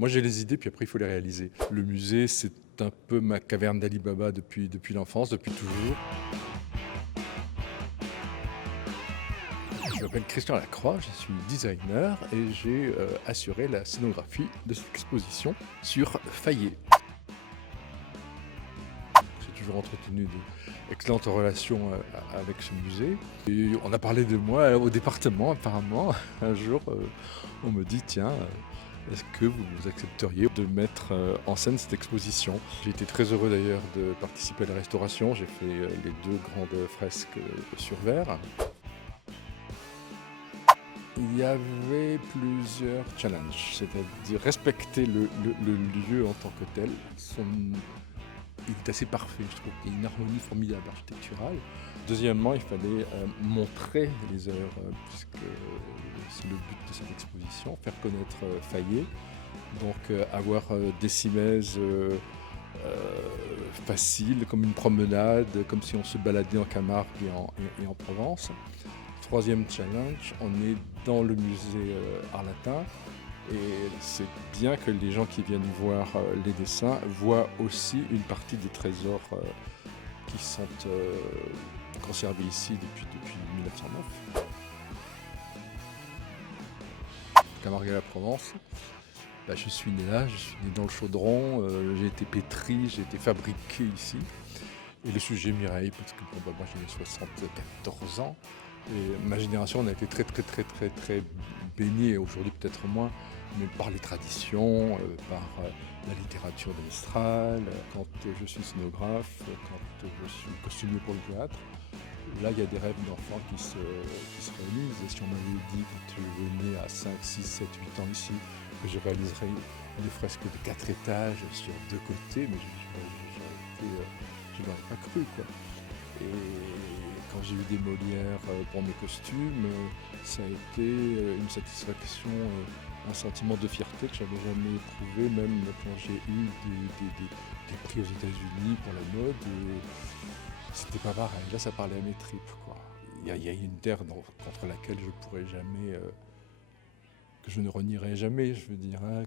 Moi j'ai les idées, puis après il faut les réaliser. Le musée, c'est un peu ma caverne d'Ali Baba depuis l'enfance, depuis toujours. Je m'appelle Christian Lacroix, je suis designer et j'ai assuré la scénographie de cette exposition sur Fayet. J'ai toujours entretenu d'excellentes relations avec ce musée. Et on a parlé de moi au département apparemment. Un jour, on me dit tiens, est-ce que vous accepteriez de mettre en scène cette exposition? J'ai été très heureux d'ailleurs de participer à la restauration. J'ai fait les deux grandes fresques sur verre. Il y avait plusieurs challenges, c'est-à-dire respecter le lieu en tant que tel. Il est assez parfait, je trouve. Il y a une harmonie formidable architecturale. Deuxièmement, il fallait montrer les œuvres, puisque c'est le but de cette exposition, faire connaître Fayet. Donc avoir des simèses faciles, comme une promenade, comme si on se baladait en Camargue et en Provence. Troisième challenge, on est dans le musée Arlatin et c'est bien que les gens qui viennent voir les dessins voient aussi une partie des trésors qui sont conservés ici depuis 1909. Camargue et la Provence, je suis né là, je suis né dans le chaudron, j'ai été pétri, j'ai été fabriqué ici. Et le sujet Mireille, parce que moi j'ai 74 ans, et ma génération on a été très baignée, aujourd'hui peut-être moins, mais par les traditions, par la littérature de Mistral. Quand je suis scénographe, quand je suis costumier pour le théâtre, là il y a des rêves d'enfants qui se réalisent. Et si on m'avait dit quand je venais à 5, 6, 7, 8 ans ici, que je réaliserais des fresques de 4 étages sur 2 côtés, mais je n'aurais pas cru, quoi. Et quand j'ai eu des Molières pour mes costumes, ça a été une satisfaction, un sentiment de fierté que j'avais jamais éprouvé, même quand j'ai eu des prix aux États-Unis pour la mode. C'était pas pareil. Là, ça parlait à mes tripes, quoi. Il y a une terre contre laquelle je pourrais jamais, que je ne renierai jamais, je veux dire, hein.